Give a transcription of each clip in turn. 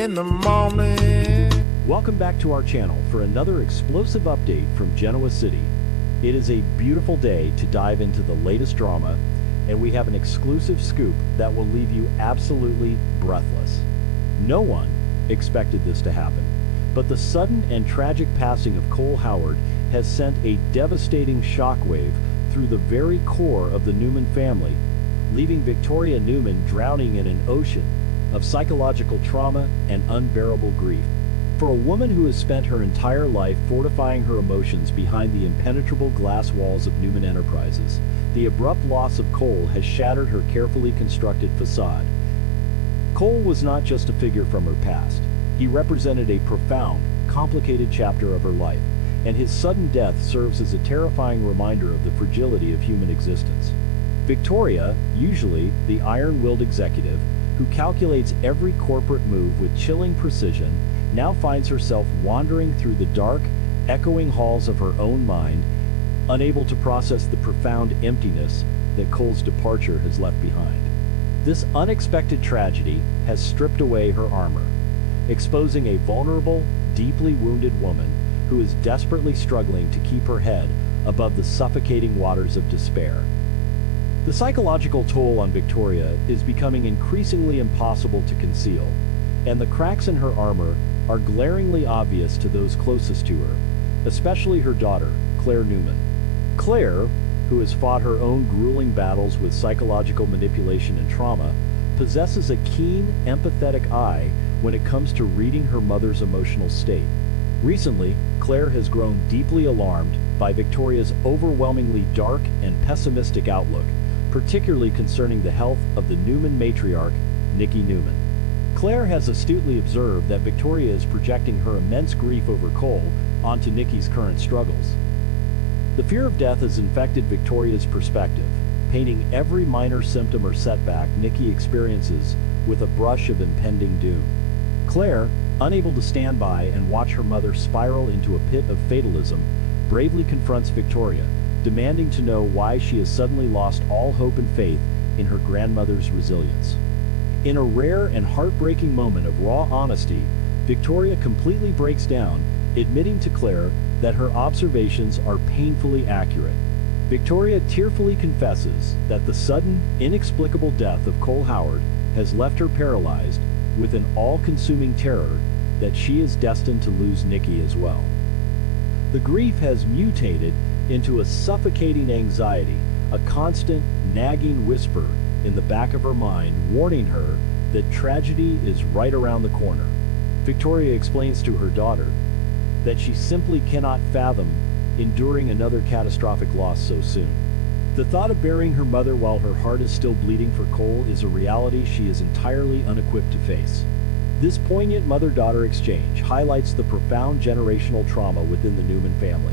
in the morning. Welcome back to our channel for another explosive update from Genoa City. It is a beautiful day to dive into the latest drama, and we have an exclusive scoop that will leave you absolutely breathless. No one expected this to happen, but the sudden and tragic passing of Cole Howard has sent a devastating shockwave through the very core of the Newman family, leaving Victoria Newman drowning in an ocean of psychological trauma and unbearable grief. For a woman who has spent her entire life fortifying her emotions behind the impenetrable glass walls of Newman Enterprises, the abrupt loss of Cole has shattered her carefully constructed facade. Cole was not just a figure from her past. He represented a profound, complicated chapter of her life, and his sudden death serves as a terrifying reminder of the fragility of human existence. Victoria, usually the iron-willed executive who calculates every corporate move with chilling precision, now finds herself wandering through the dark, echoing halls of her own mind, unable to process the profound emptiness that Cole's departure has left behind. This unexpected tragedy has stripped away her armor, exposing a vulnerable, deeply wounded woman who is desperately struggling to keep her head above the suffocating waters of despair. The psychological toll on Victoria is becoming increasingly impossible to conceal, and the cracks in her armor are glaringly obvious to those closest to her, especially her daughter, Claire Newman. Claire, who has fought her own grueling battles with psychological manipulation and trauma, possesses a keen, empathetic eye when it comes to reading her mother's emotional state. Recently, Claire has grown deeply alarmed by Victoria's overwhelmingly dark and pessimistic outlook, particularly concerning the health of the Newman matriarch, Nikki Newman. Claire has astutely observed that Victoria is projecting her immense grief over Cole onto Nikki's current struggles. The fear of death has infected Victoria's perspective, painting every minor symptom or setback Nikki experiences with a brush of impending doom. Claire, unable to stand by and watch her mother spiral into a pit of fatalism, bravely confronts Victoria, demanding to know why she has suddenly lost all hope and faith in her grandmother's resilience. In a rare and heartbreaking moment of raw honesty, Victoria completely breaks down, admitting to Claire that her observations are painfully accurate. Victoria tearfully confesses that the sudden, inexplicable death of Cole Howard has left her paralyzed with an all-consuming terror that she is destined to lose Nikki as well. The grief has mutated into a suffocating anxiety, a constant, nagging whisper in the back of her mind warning her that tragedy is right around the corner. Victoria explains to her daughter that she simply cannot fathom enduring another catastrophic loss so soon. The thought of burying her mother while her heart is still bleeding for Cole is a reality she is entirely unequipped to face. This poignant mother-daughter exchange highlights the profound generational trauma within the Newman family,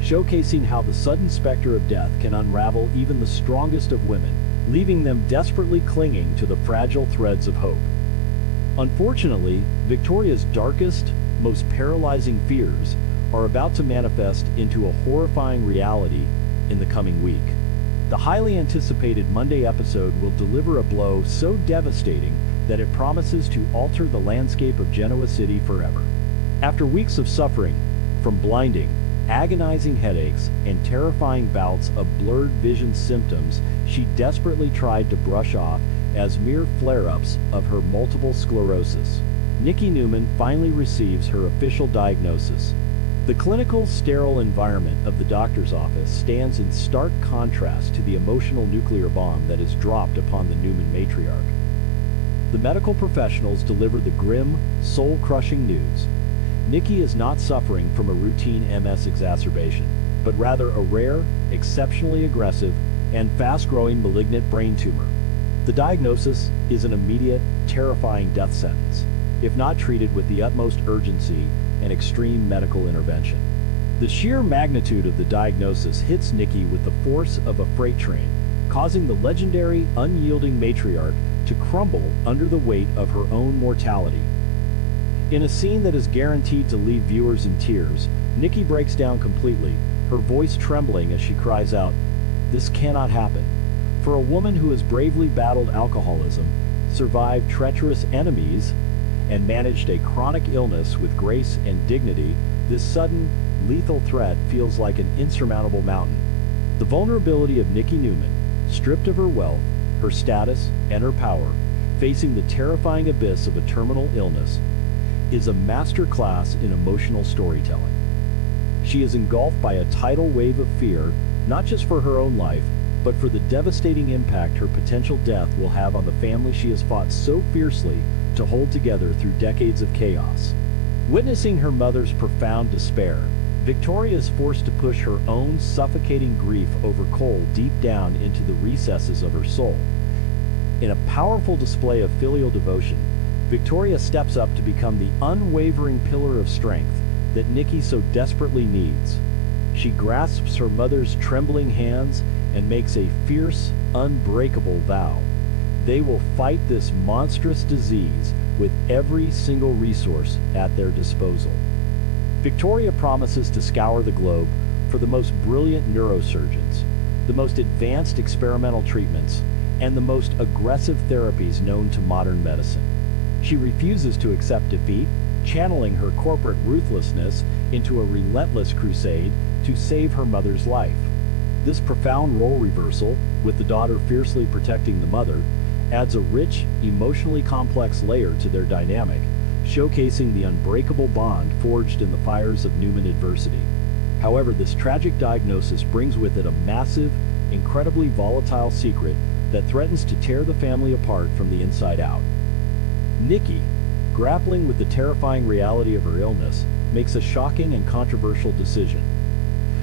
showcasing how the sudden specter of death can unravel even the strongest of women, leaving them desperately clinging to the fragile threads of hope. Unfortunately, Victoria's darkest, most paralyzing fears are about to manifest into a horrifying reality in the coming week. The highly anticipated Monday episode will deliver a blow so devastating that it promises to alter the landscape of Genoa City forever. After weeks of suffering, from blinding, agonizing headaches, and terrifying bouts of blurred vision symptoms she desperately tried to brush off as mere flare-ups of her multiple sclerosis, Nikki Newman finally receives her official diagnosis. The clinical, sterile environment of the doctor's office stands in stark contrast to the emotional nuclear bomb that is dropped upon the Newman matriarch. The medical professionals deliver the grim, soul-crushing news. Nikki is not suffering from a routine MS exacerbation, but rather a rare, exceptionally aggressive, and fast-growing malignant brain tumor. The diagnosis is an immediate, terrifying death sentence, if not treated with the utmost urgency and extreme medical intervention. The sheer magnitude of the diagnosis hits Nikki with the force of a freight train, causing the legendary, unyielding matriarch to crumble under the weight of her own mortality. In a scene that is guaranteed to leave viewers in tears, Nikki breaks down completely, her voice trembling as she cries out, "This cannot happen." For a woman who has bravely battled alcoholism, survived treacherous enemies, and managed a chronic illness with grace and dignity, this sudden, lethal threat feels like an insurmountable mountain. The vulnerability of Nikki Newman, stripped of her wealth, her status, and her power, facing the terrifying abyss of a terminal illness, is a masterclass in emotional storytelling. She is engulfed by a tidal wave of fear, not just for her own life, but for the devastating impact her potential death will have on the family she has fought so fiercely to hold together through decades of chaos. Witnessing her mother's profound despair, Victoria is forced to push her own suffocating grief over coal deep down into the recesses of her soul. In a powerful display of filial devotion, Victoria steps up to become the unwavering pillar of strength that Nikki so desperately needs. She grasps her mother's trembling hands and makes a fierce, unbreakable vow. They will fight this monstrous disease with every single resource at their disposal. Victoria promises to scour the globe for the most brilliant neurosurgeons, the most advanced experimental treatments, and the most aggressive therapies known to modern medicine. She refuses to accept defeat, channeling her corporate ruthlessness into a relentless crusade to save her mother's life. This profound role reversal, with the daughter fiercely protecting the mother, adds a rich, emotionally complex layer to their dynamic, showcasing the unbreakable bond forged in the fires of Newman adversity. However, this tragic diagnosis brings with it a massive, incredibly volatile secret that threatens to tear the family apart from the inside out. Nikki, grappling with the terrifying reality of her illness, makes a shocking and controversial decision.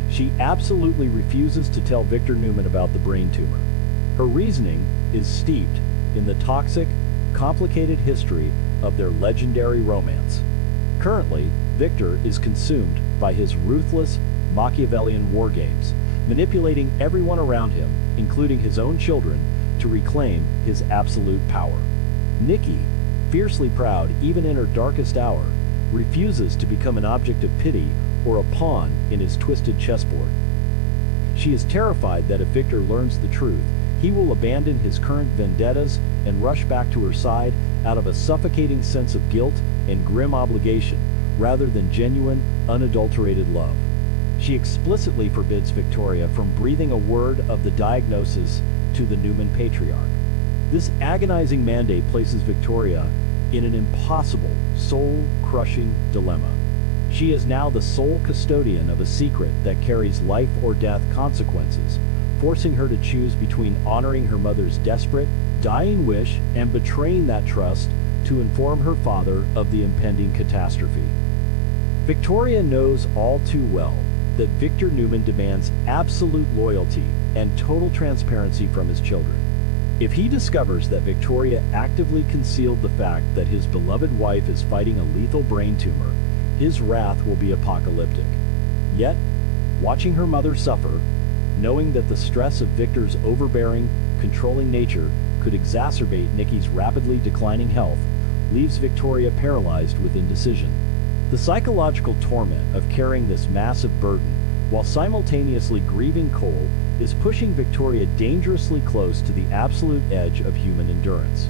She absolutely refuses to tell Victor Newman about the brain tumor. Her reasoning is steeped in the toxic, complicated history of their legendary romance. Currently, Victor is consumed by his ruthless, Machiavellian war games, manipulating everyone around him, including his own children, to reclaim his absolute power. Nikki, fiercely proud even in her darkest hour, refuses to become an object of pity or a pawn in his twisted chessboard. She is terrified that if Victor learns the truth, he will abandon his current vendettas and rush back to her side out of a suffocating sense of guilt and grim obligation, rather than genuine, unadulterated love. She explicitly forbids Victoria from breathing a word of the diagnosis to the Newman patriarch. This agonizing mandate places Victoria in an impossible, soul-crushing dilemma. She is now the sole custodian of a secret that carries life or death consequences, forcing her to choose between honoring her mother's desperate, dying wish and betraying that trust to inform her father of the impending catastrophe. Victoria knows all too well that Victor Newman demands absolute loyalty and total transparency from his children. If he discovers that Victoria actively concealed the fact that his beloved wife is fighting a lethal brain tumor, his wrath will be apocalyptic. Yet, watching her mother suffer, knowing that the stress of Victor's overbearing, controlling nature could exacerbate Nikki's rapidly declining health, leaves Victoria paralyzed with indecision. The psychological torment of carrying this massive burden, while simultaneously grieving Cole, is pushing Victoria dangerously close to the absolute edge of human endurance.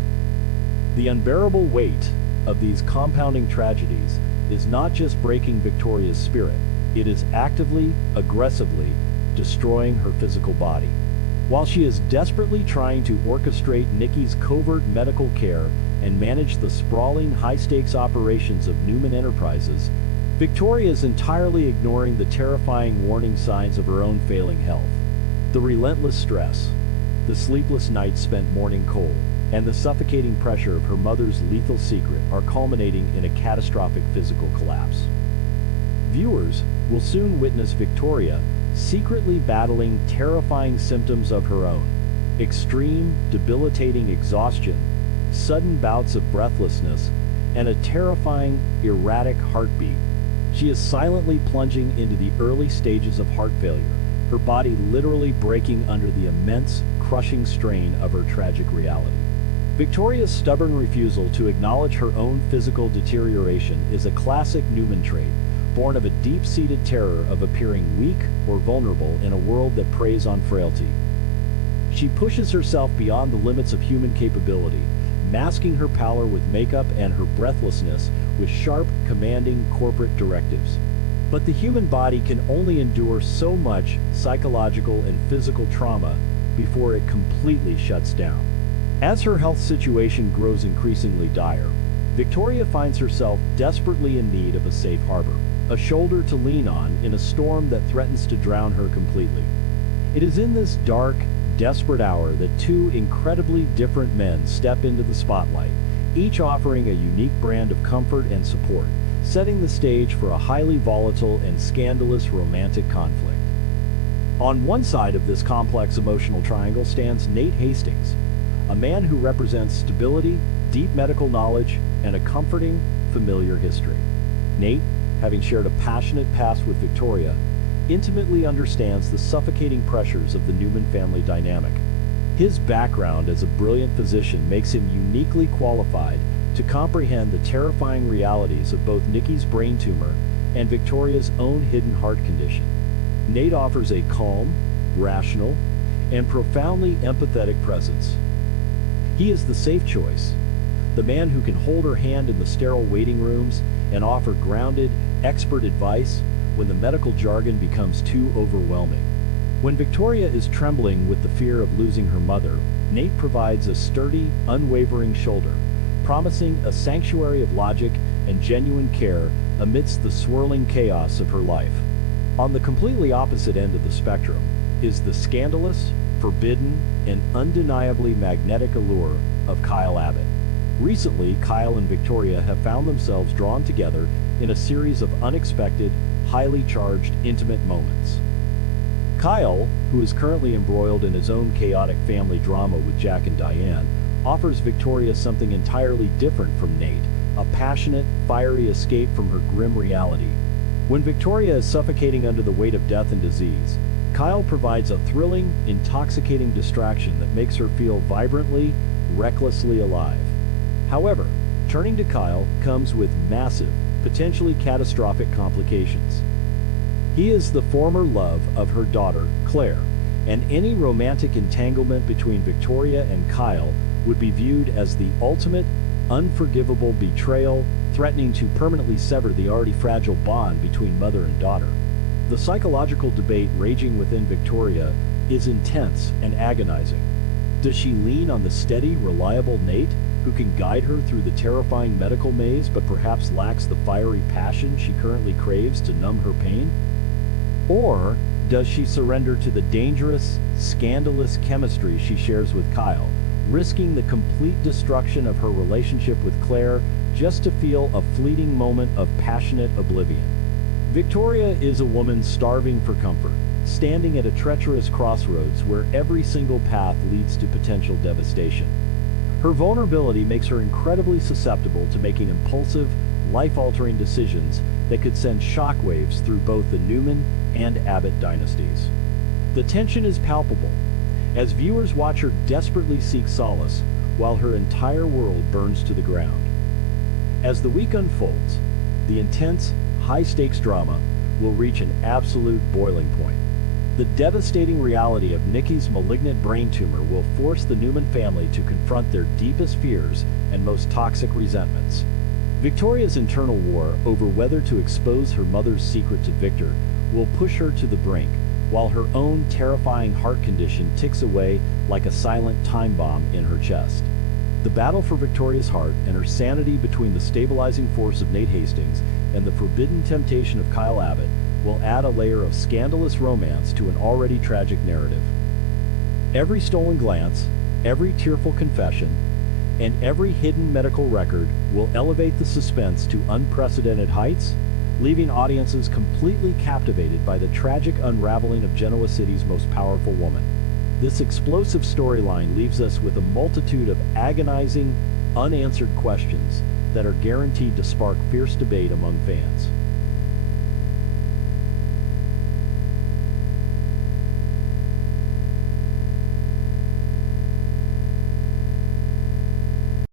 The unbearable weight of these compounding tragedies is not just breaking Victoria's spirit, it is actively, aggressively destroying her physical body. While she is desperately trying to orchestrate Nikki's covert medical care and manage the sprawling, high-stakes operations of Newman Enterprises, Victoria is entirely ignoring the terrifying warning signs of her own failing health. The relentless stress, the sleepless nights spent mourning Cole, and the suffocating pressure of her mother's lethal secret are culminating in a catastrophic physical collapse. Viewers will soon witness Victoria secretly battling terrifying symptoms of her own: extreme, debilitating exhaustion, sudden bouts of breathlessness, and a terrifying, erratic heartbeat. She is silently plunging into the early stages of heart failure, her body literally breaking under the immense, crushing strain of her tragic reality. Victoria's stubborn refusal to acknowledge her own physical deterioration is a classic Newman trait, born of a deep-seated terror of appearing weak or vulnerable in a world that preys on frailty. She pushes herself beyond the limits of human capability, masking her pallor with makeup and her breathlessness with sharp, commanding corporate directives. But the human body can only endure so much psychological and physical trauma before it completely shuts down. As her health situation grows increasingly dire, Victoria finds herself desperately in need of a safe harbor, a shoulder to lean on in a storm that threatens to drown her completely. It is in this dark, desperate hour that two incredibly different men step into the spotlight, each offering a unique brand of comfort and support, setting the stage for a highly volatile and scandalous romantic conflict. On one side of this complex emotional triangle stands Nate Hastings, a man who represents stability, deep medical knowledge, and a comforting, familiar history. Nate, having shared a passionate past with Victoria, intimately understands the suffocating pressures of the Newman family dynamic. His background as a brilliant physician makes him uniquely qualified to comprehend the terrifying realities of both Nikki's brain tumor and Victoria's own hidden heart condition. Nate offers a calm, rational, and profoundly empathetic presence. He is the safe choice, the man who can hold her hand in the sterile waiting rooms and offer grounded, expert advice when the medical jargon becomes too overwhelming. When Victoria is trembling with the fear of losing her mother, Nate provides a sturdy, unwavering shoulder, promising a sanctuary of logic and genuine care amidst the swirling chaos of her life. On the completely opposite end of the spectrum is the scandalous, forbidden, and undeniably magnetic allure of Kyle Abbott. Recently, Kyle and Victoria have found themselves drawn together in a series of unexpected, highly charged, intimate moments. Kyle, who is currently embroiled in his own chaotic family drama with Jack and Diane, offers Victoria something entirely different from Nate, a passionate, fiery escape from her grim reality. When Victoria is suffocating under the weight of death and disease, Kyle provides a thrilling, intoxicating distraction that makes her feel vibrantly, recklessly alive. However, turning to Kyle comes with massive, potentially catastrophic complications. He is the former love of her daughter, Claire, and any romantic entanglement between Victoria and Kyle would be viewed as the ultimate, unforgivable betrayal, threatening to permanently sever the already fragile bond between mother and daughter. The psychological debate raging within Victoria is intense and agonizing. Does she lean on the steady, reliable Nate, who can guide her through the terrifying medical maze but perhaps lacks the fiery passion she currently craves to numb her pain? Or does she surrender to the dangerous, scandalous chemistry she shares with Kyle, risking the complete destruction of her relationship with Claire just to feel a fleeting moment of passionate oblivion? Victoria is a woman starving for comfort, standing at a treacherous crossroads where every single path leads to potential devastation. Her vulnerability makes her incredibly susceptible to making impulsive, life-altering decisions that could send shockwaves through both the Newman and Abbott dynasties. The tension is palpable, as viewers watch her desperately seek solace while her entire world burns to the ground. As the week unfolds, the intense, high-stakes drama will reach an absolute boiling point. The devastating reality of Nikki's malignant brain tumor will force the Newman family to confront their deepest fears and most toxic resentments. Victoria's internal war over whether to expose her mother's secret to Victor will push her to the brink, while her own terrifying heart condition ticks away like a silent time bomb in her chest. The battle for Victoria's heart and her sanity between the stabilizing force of Nate Hastings and the forbidden temptation of Kyle Abbott will add a layer of scandalous romance to an already tragic narrative. Every stolen glance, every tearful confession, and every hidden medical record will elevate the suspense to unprecedented heights, leaving audiences completely captivated by the tragic unraveling of Genoa City's most powerful woman. This explosive storyline leaves us with a multitude of agonizing, unanswered questions that are guaranteed to spark fierce debate among fans.